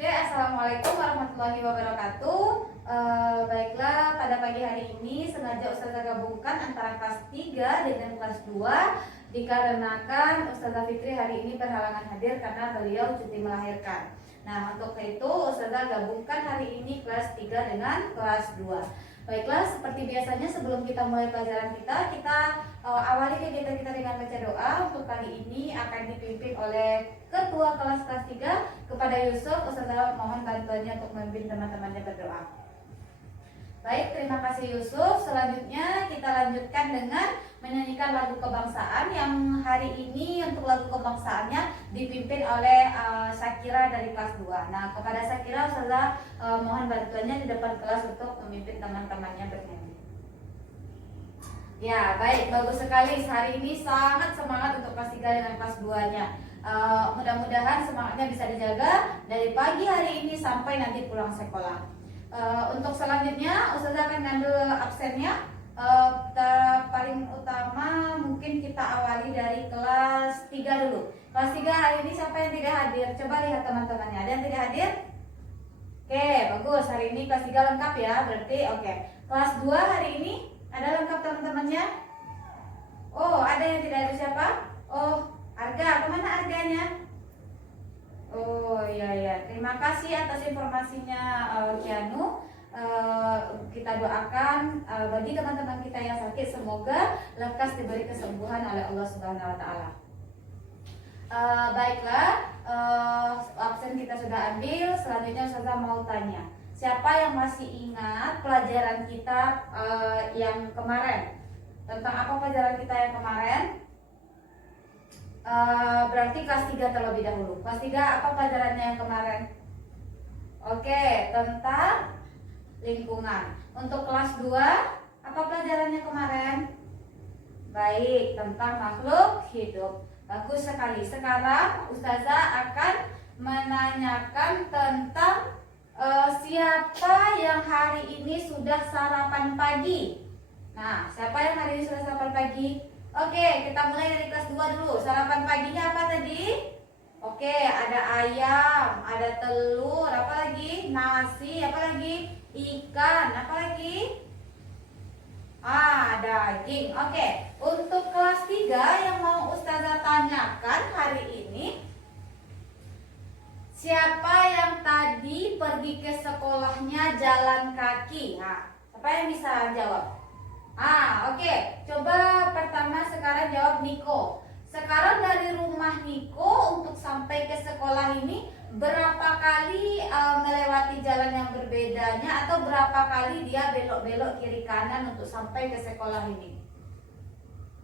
Oke, assalamualaikum warahmatullahi wabarakatuh. Baiklah, pada pagi hari ini sengaja Ustazah gabungkan antara kelas 3 dengan kelas 2 dikarenakan Ustazah Fitri hari ini berhalangan hadir karena beliau cuti melahirkan. Nah, untuk itu Ustazah gabungkan hari ini kelas 3 dengan kelas 2. Baiklah, seperti biasanya sebelum kita mulai pelajaran kita awali kegiatan kita dengan baca doa. Untuk kali ini akan dipimpin oleh Ketua kelas 3 kepada Yusuf. Ustazah mohon bantuannya untuk memimpin teman-temannya berdoa. Baik, terima kasih Yusuf. Selanjutnya kita lanjutkan dengan menyanyikan lagu kebangsaan yang hari ini untuk lagu kebangsaannya dipimpin oleh Syakira dari kelas 2. Nah, kepada Syakira Ustazah mohon bantuannya di depan kelas untuk memimpin teman-temannya bernyanyi. Ya, baik, bagus sekali. Hari ini sangat semangat untuk kelas 3 dengan kelas 2-nya. Mudah-mudahan semangatnya bisa dijaga dari pagi hari ini sampai nanti pulang sekolah. Untuk selanjutnya Ustazah akan ngambil absennya. Paling utama mungkin kita awali dari kelas 3 dulu. Kelas 3 hari ini siapa yang tidak hadir? Coba lihat teman-temannya. Ada yang tidak hadir? Oke, bagus. Hari ini kelas 3 lengkap ya. Berarti oke. Kelas 2 hari ini ada lengkap teman-temannya? Oh, ada yang tidak hadir siapa? Oh, Arga. Kemana Arganya? Oh iya, terima kasih atas informasinya Kianu. Kita doakan bagi teman-teman kita yang sakit semoga lekas diberi kesembuhan oleh Allah Subhanahu Wa Taala. Baiklah, absen kita sudah ambil. Selanjutnya Ustazah mau tanya, siapa yang masih ingat pelajaran kita yang kemarin? Tentang apa pelajaran kita yang kemarin? Berarti kelas 3 terlebih dahulu. Kelas 3 apa pelajarannya yang kemarin? Oke, tentang lingkungan. Untuk kelas 2 apa pelajarannya kemarin? Baik, tentang makhluk hidup. Bagus sekali. Sekarang Ustazah akan menanyakan tentang siapa yang hari ini sudah sarapan pagi. Nah, siapa yang hari ini sudah sarapan pagi? Oke, kita mulai dari kelas 2 dulu. Sarapan paginya apa tadi? Oke, ada ayam, ada telur, apa lagi? Nasi, apa lagi? Ikan, apa lagi? Daging. Oke, untuk kelas 3 yang mau Ustazah tanyakan hari ini, siapa yang tadi pergi ke sekolahnya jalan kaki? Nah, siapa yang bisa jawab? Oke. Coba pertama sekarang jawab Niko. Sekarang dari rumah Niko untuk sampai ke sekolah ini berapa kali melewati jalan yang berbedanya atau berapa kali dia belok-belok kiri kanan untuk sampai ke sekolah ini?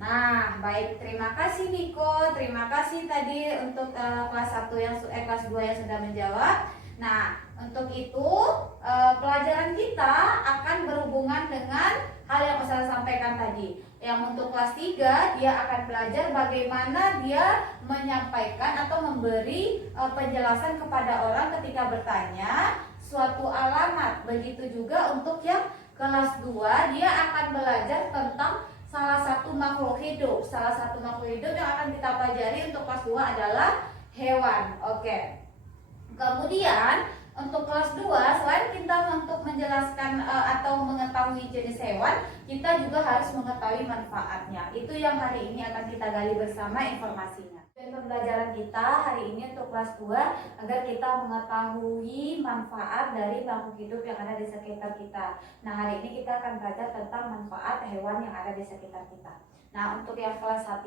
Nah, baik, terima kasih Niko. Terima kasih tadi untuk kelas 2 yang sudah menjawab. Nah, untuk itu pelajaran kita akan berhubungan dengan hal yang saya sampaikan tadi. Yang untuk kelas 3 dia akan belajar bagaimana dia menyampaikan atau memberi penjelasan kepada orang ketika bertanya suatu alamat. Begitu juga untuk yang kelas 2 dia akan belajar tentang salah satu makhluk hidup. Salah satu makhluk hidup yang akan kita pelajari untuk kelas 2 adalah hewan. Oke. Kemudian untuk kelas 2 selain kita untuk menjelaskan atau mengetahui jenis hewan, kita juga harus mengetahui manfaatnya. Itu yang hari ini akan kita gali bersama informasinya. Dan pembelajaran kita hari ini untuk kelas 2 agar kita mengetahui manfaat dari makhluk hidup yang ada di sekitar kita. Nah, hari ini kita akan belajar tentang manfaat hewan yang ada di sekitar kita. Nah, untuk yang kelas 3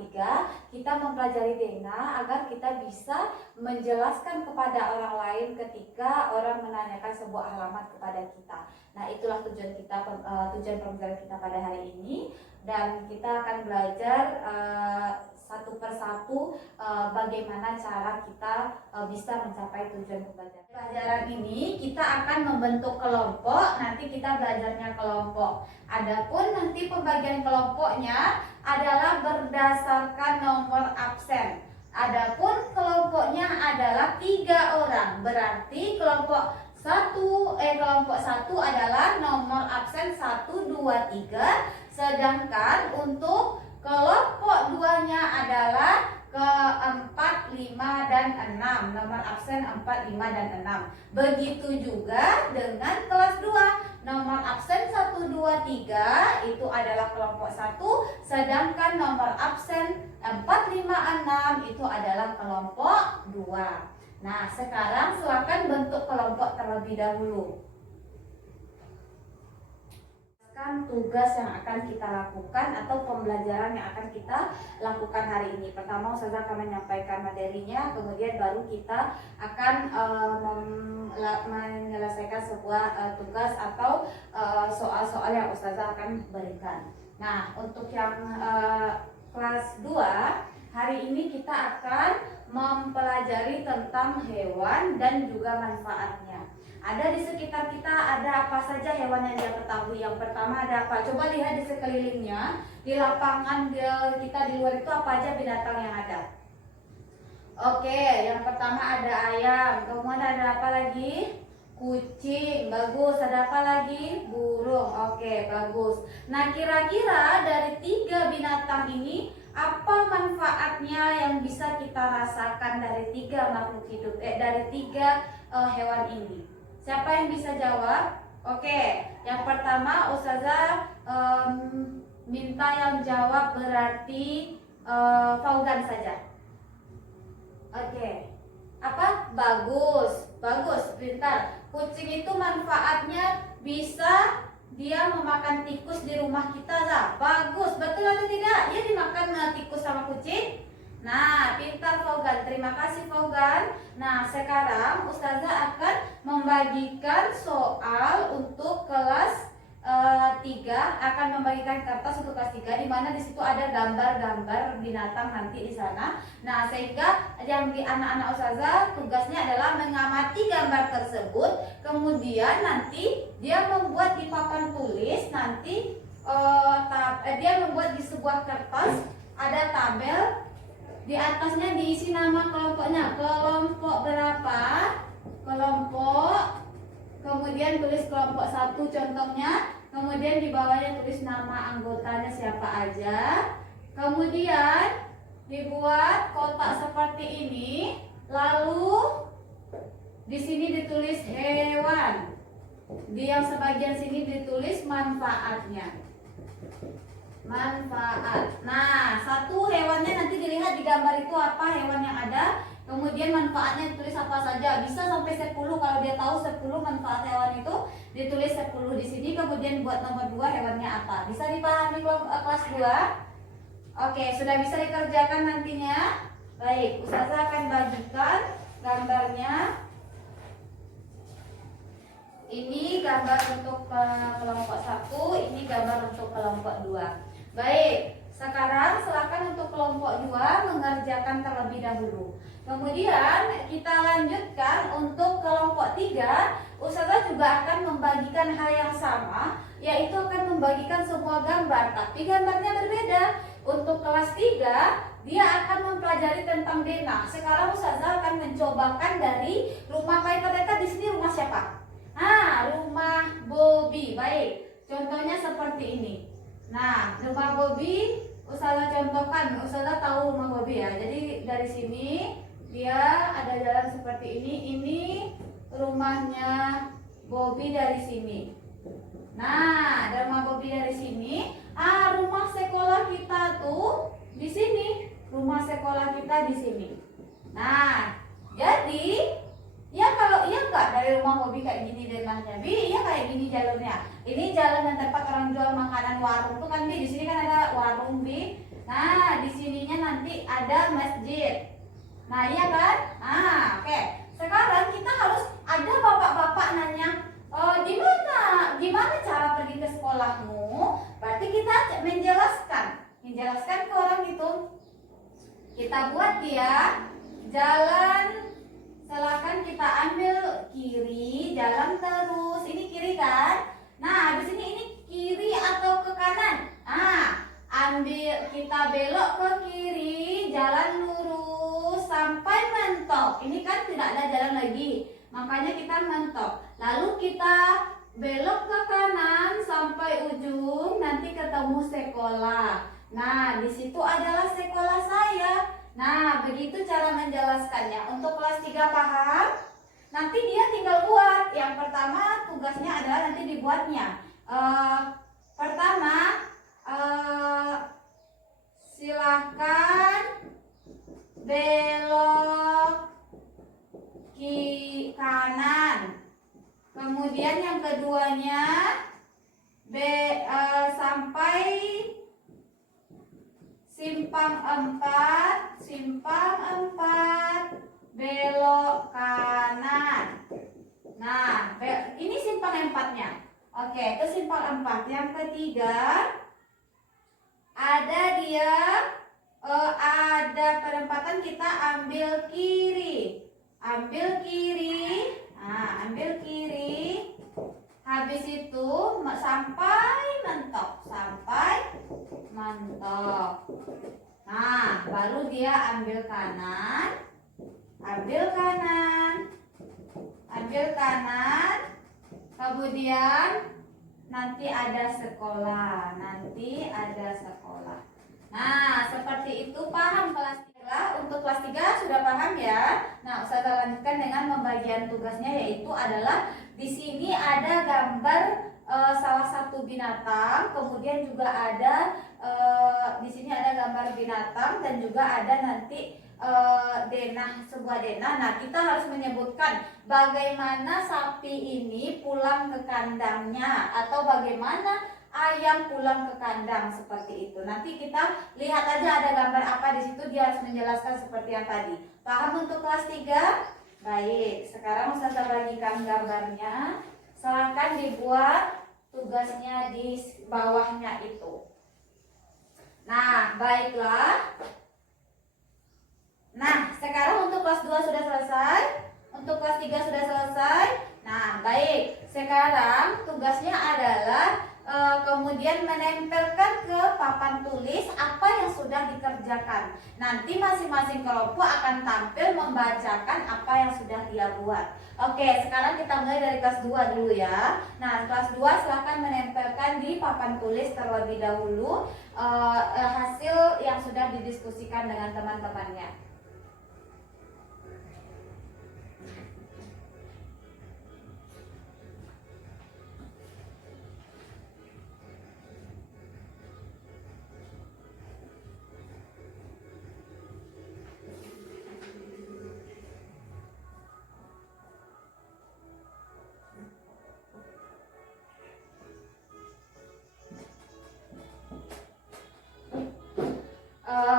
kita mempelajari DNA agar kita bisa menjelaskan kepada orang lain ketika orang menanyakan sebuah alamat kepada kita. Nah, itulah tujuan pembelajaran kita pada hari ini, dan kita akan belajar satu persatu bagaimana cara kita bisa mencapai tujuan pembelajaran. Pelajaran ini kita akan membentuk kelompok, nanti kita belajarnya kelompok. Adapun nanti pembagian kelompoknya adalah berdasarkan nomor absen. Adapun kelompoknya adalah 3 orang. Berarti kelompok 1 adalah nomor absen 1, 2, 3. Sedangkan untuk kelompok 2-nya adalah ke-4, 5, dan 6. Nomor absen 4, 5, dan 6. Begitu juga dengan kelas 2. Nomor absen 1, 2, 3 itu adalah kelompok 1. Sedangkan nomor absen 4, 5, 6 itu adalah kelompok 2. Nah, sekarang silakan bentuk kelompok terlebih dahulu. Tugas yang akan kita lakukan atau pembelajaran yang akan kita lakukan hari ini. Pertama, Ustazah akan menyampaikan materinya, kemudian baru kita akan menyelesaikan sebuah tugas atau soal-soal yang Ustazah akan berikan. Nah, untuk yang kelas 2, hari ini kita akan mempelajari tentang hewan dan juga manfaatnya. Ada di sekitar kita, ada apa saja hewan yang dia ketahui. Yang pertama ada apa? Coba lihat di sekelilingnya, di lapangan kita di luar itu apa aja binatang yang ada. Oke, yang pertama ada ayam. Kemudian ada apa lagi? Kucing. Bagus. Ada apa lagi? Burung. Oke, bagus. Nah, kira-kira dari 3 binatang ini, apa manfaatnya yang bisa kita rasakan dari 3 makhluk hidup, dari 3 hewan ini? Siapa yang bisa jawab? Oke, yang pertama Ustazah minta yang jawab berarti Faugan saja. Oke, apa? Bagus, bagus, pintar. Kucing itu manfaatnya bisa dia memakan tikus di rumah kita, lah. Bagus, betul atau tidak? Dia dimakan tikus sama kucing. Nah, pintar Faugan. Terima kasih Faugan. Nah, sekarang Ustazah akan membagikan soal untuk kelas 3, akan membagikan kertas untuk kelas 3 di mana di situ ada gambar-gambar binatang nanti di sana. Nah, sehingga yang di anak-anak Ustazah tugasnya adalah mengamati gambar tersebut, kemudian nanti dia membuat di papan tulis, nanti dia membuat di sebuah kertas ada tabel. Di atasnya diisi nama kelompoknya. Kelompok berapa? Kelompok. Kemudian tulis kelompok 1 contohnya. Kemudian di bawahnya tulis nama anggotanya siapa aja. Kemudian dibuat kotak seperti ini. Lalu di sini ditulis hewan. Di yang sebagian sini ditulis manfaatnya. Manfaat. Nah, 1 hewannya nanti dilihat di gambar itu apa hewan yang ada, kemudian manfaatnya ditulis apa saja. Bisa sampai 10 kalau dia tahu 10 manfaat hewan itu, ditulis 10 di sini, kemudian buat nomor 2 hewannya apa. Bisa dipahami kelas 2? Oke, sudah bisa dikerjakan nantinya. Baik, Ustazah akan bagikan gambarnya. Ini gambar untuk kelompok 1, ini gambar untuk kelompok 2. Baik, sekarang silakan untuk kelompok 2 mengerjakan terlebih dahulu. Kemudian kita lanjutkan untuk kelompok 3. Ustazah juga akan membagikan hal yang sama, yaitu akan membagikan sebuah gambar, tapi gambarnya berbeda. Untuk kelas 3 dia akan mempelajari tentang denah. Sekarang Ustazah akan mencobakan dari rumah dekat di sini rumah siapa? Rumah Bobby. Baik, contohnya seperti ini. Nah, rumah Bobby Ustazah contohkan. Ustazah tahu rumah Bobby ya. Jadi dari sini dia ada jalan seperti ini. Ini rumahnya Bobby dari sini. Nah, ada rumah Bobby dari sini. Rumah sekolah kita tuh di sini. Rumah sekolah kita di sini. Nah, jadi ya kalau iya enggak dari rumah Bobby kayak gini denahnya, Bi, iya kayak gini jalurnya. Ini jalan dan tempat orang jual makanan warung tuh kan, Bi. Di sini kan ada warung, Bi. Nah, di sininya nanti ada masjid. Nah, iya kan? Oke. Sekarang kita harus ada bapak-bapak nanya, gimana cara pergi ke sekolahmu? Berarti kita menjelaskan ke orang itu. Kita buat dia jalan. Silakan kita ambil kiri, jalan terus. Ini kiri kan? Nah, di sini ini kiri atau ke kanan? Ambil, kita belok ke kiri, jalan lurus sampai mentok. Ini kan tidak ada jalan lagi, makanya kita mentok. Lalu kita belok ke kanan sampai ujung, nanti ketemu sekolah. Nah, di situ adalah sekolah saya. Nah, begitu cara menjelaskannya. Untuk kelas 3 paham? Nanti dia tinggal buat. Yang pertama tugasnya adalah nanti dibuatnya. Pertama, silahkan belok kanan. Kemudian yang keduanya sampai simpang 4 belok kanan. Nah, ini simpang 4-nya. Oke, itu simpang 4. Yang ketiga ada dia ada perempatan, kita ambil kiri. Ambil kiri. Nah, ambil kiri. Habis itu sampai mentok, Nah, baru dia ambil kanan. Kemudian nanti ada sekolah. Nah, seperti itu. Paham kelas 3? Untuk kelas 3 sudah paham ya. Nah, Ustazah lanjutkan dengan pembagian tugasnya, yaitu adalah di sini ada gambar salah satu binatang, kemudian juga ada di sini ada gambar binatang dan juga ada nanti denah, sebuah denah. Nah, kita harus menyebutkan bagaimana sapi ini pulang ke kandangnya atau bagaimana ayam pulang ke kandang, seperti itu. Nanti kita lihat aja ada gambar apa di situ, dia harus menjelaskan seperti yang tadi. Paham untuk kelas 3? Baik, sekarang Ustazah bagikan gambarnya. Silahkan dibuat tugasnya di bawahnya itu. Nah, baiklah. Nah, sekarang untuk kelas 2 sudah selesai. Untuk kelas 3 sudah selesai. Nah, baik. Sekarang tugasnya adalah kemudian menempelkan ke papan tulis apa yang sudah dikerjakan. Nanti masing-masing kelompok akan tampil membacakan apa yang sudah dia buat. Oke, sekarang kita mulai dari kelas 2 dulu ya. Nah, kelas 2 silahkan menempelkan di papan tulis terlebih dahulu hasil yang sudah didiskusikan dengan teman-temannya.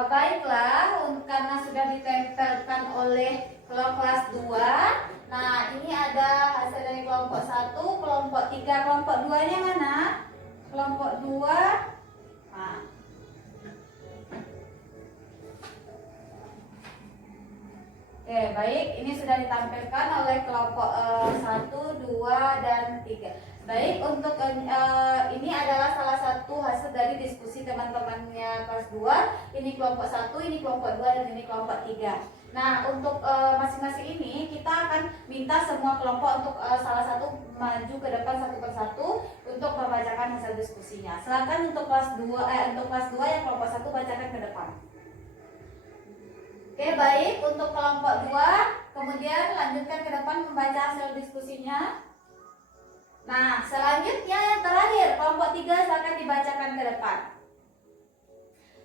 Baiklah, karena sudah ditempelkan oleh kelas 2. Nah, ini ada hasil dari kelompok 1, kelompok 3, kelompok 2-nya mana? Kelompok 2. Nah. Oke, baik, ini sudah ditampilkan oleh kelompok 1, 2, dan 3. Baik, untuk ini adalah salah satu hasil dari diskusi teman-temannya kelas 2. Ini kelompok 1, ini kelompok 2, dan ini kelompok 3. Nah, untuk masing-masing ini kita akan minta semua kelompok untuk salah satu maju ke depan satu persatu untuk membacakan hasil diskusinya. Silakan untuk kelas 2 yang kelompok 1 bacakan ke depan. Oke, baik, untuk kelompok 2 kemudian lanjutkan ke depan membaca hasil diskusinya. Nah, selanjutnya yang terakhir, kelompok 3 silakan dibacakan ke depan.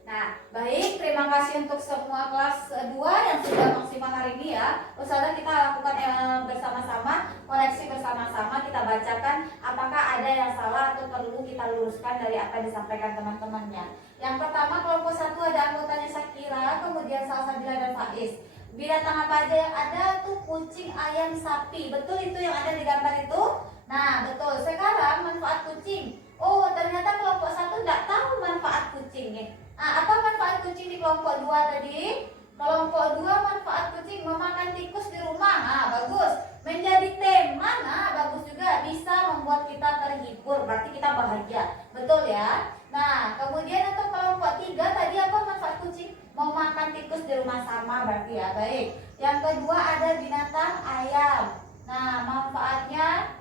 Nah, baik, terima kasih untuk semua kelas 2 yang sudah maksimal hari ini ya. Ustazah kita lakukan bersama-sama, koreksi bersama-sama, kita bacakan apakah ada yang salah atau perlu kita luruskan dari apa yang disampaikan teman-temannya. Yang pertama, kelompok 1 ada anggotanya Syakira, kemudian Salsabila dan Faiz. Binatang apa aja yang ada tuh? Kucing, ayam, sapi. Betul itu yang ada di gambar itu? Nah, betul. Sekarang manfaat kucing. Oh, ternyata kelompok 1 tidak tahu manfaat kucingnya. Nah, apa manfaat kucing di kelompok 2 tadi? Kelompok 2 manfaat kucing memakan tikus di rumah. Nah, bagus. Menjadi teman. Nah, bagus juga. Bisa membuat kita terhibur. Berarti kita bahagia. Betul ya? Nah, kemudian untuk kelompok 3 tadi apa manfaat kucing? Memakan tikus di rumah, sama berarti ya. Baik. Yang kedua ada binatang ayam. Nah, manfaatnya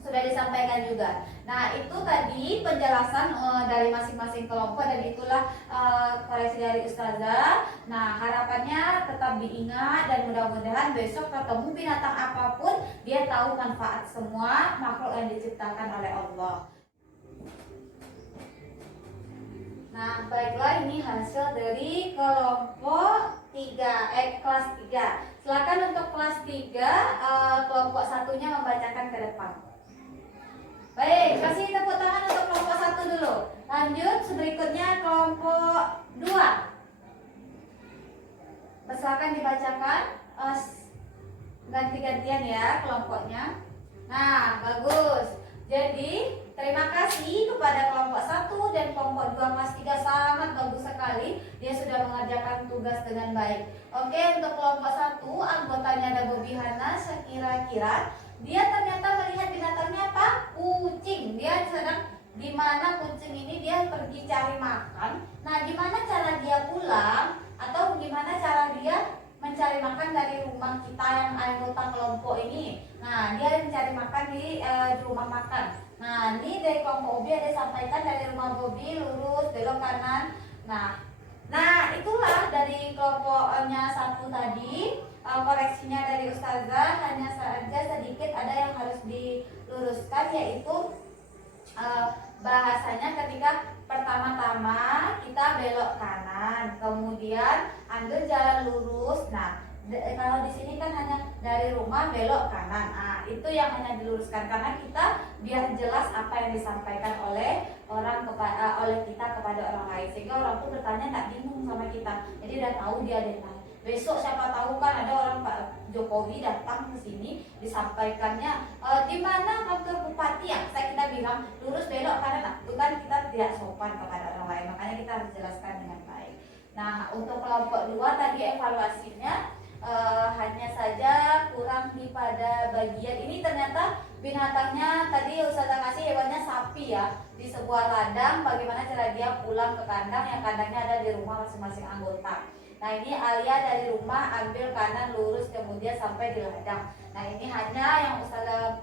sudah disampaikan juga. Nah, itu tadi penjelasan dari masing-masing kelompok, dan itulah koreksi dari Ustazah. Nah, harapannya tetap diingat dan mudah-mudahan besok ketemu binatang apapun dia tahu manfaat semua makhluk yang diciptakan oleh Allah. Nah, baiklah, ini hasil dari kelompok 3, kelas 3. Silakan untuk kelas 3, kelompok satunya membacakan ke depan. Baik, kasih tepuk tangan untuk kelompok 1 dulu. Lanjut, berikutnya kelompok 2. Silakan dibacakan ganti-gantian ya kelompoknya. Nah, bagus. Jadi, terima kasih kepada kelompok 1 dan kelompok 2 kelas 3, sangat bagus sekali. Dia sudah mengerjakan tugas dengan baik. Oke, untuk kelompok 1, anggotanya ada Bobi Hana. Kira-kira dia ternyata melihat binatangnya apa? Kucing. Dia sedang di mana kucing ini dia pergi cari makan. Nah, gimana cara dia pulang atau gimana cara dia mencari makan dari rumah kita yang anggota kelompok ini? Nah, dia mencari makan di rumah makan. Nah, ini dari kelompok Bobi ada sampaikan dari rumah Bobi lurus belok kanan. Nah, itulah dari kelompoknya 1 tadi. Koreksinya dari Ustazah hanya saja sedikit ada yang harus diluruskan, yaitu bahasanya ketika pertama-tama kita belok kanan, kemudian ambil jalan lurus. Nah, kalau di sini kan hanya dari rumah belok kanan. Itu yang hanya diluruskan karena kita biar jelas apa yang disampaikan oleh oleh kita kepada orang lain, sehingga orang tuh bertanya tak bingung sama kita. Jadi udah tahu dia ada. Besok siapa tahu kan ada orang Pak Jokowi datang ke sini, disampaikannya di mana kantor bupati ya. Kita bilang lurus belok kanan. Itu kan kita tidak sopan kepada orang lain. Makanya kita harus jelaskan dengan baik. Nah, untuk kelompok 2 tadi evaluasinya hanya saja kurang pada bagian ini. Ternyata binatangnya tadi Ustazah kasih hewannya sapi ya, di sebuah ladang. Bagaimana cara dia pulang ke kandang, yang kandangnya ada di rumah masing-masing anggota. Nah, ini Alia dari rumah ambil kanan lurus kemudian sampai di ladang. Nah, ini hanya yang Ustazah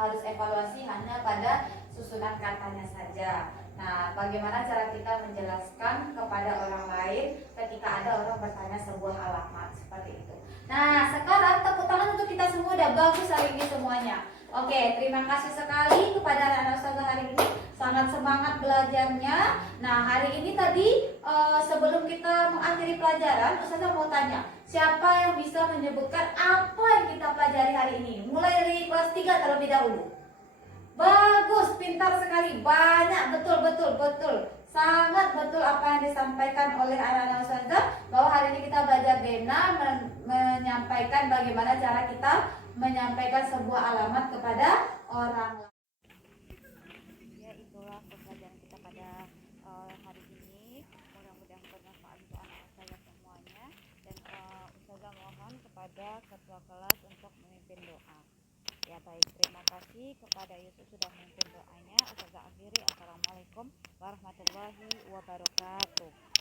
harus evaluasi hanya pada susunan katanya saja. Nah, bagaimana cara kita menjelaskan kepada orang lain ketika ada orang bertanya sebuah alamat seperti itu. Nah, sekarang tepuk tangan untuk kita semua, udah bagus hari ini semuanya. Oke, terima kasih sekali kepada anak-anak Ustazah hari ini, sangat semangat belajarnya. Nah, hari ini tadi sebelum kita mengakhiri pelajaran, Ustazah mau tanya, siapa yang bisa menyebutkan apa yang kita pelajari hari ini? Mulai dari kelas 3 terlebih dahulu. Bagus, pintar sekali, banyak, betul. Sangat betul apa yang disampaikan oleh anak-anak Ustazah, bahwa hari ini kita belajar Bena menyampaikan bagaimana cara kita menyampaikan sebuah alamat kepada orang lain. Ya, itulah pembelajaran kita pada hari ini. Mudah-mudahan bermanfaat untuk anak-anak saya semuanya. Dan Ustazah mohon kepada ketua kelas untuk memimpin doa. Ya, baik, terima kasih kepada Yusuf sudah memimpin doanya. Ustazah akhiri. Assalamualaikum warahmatullahi wabarakatuh.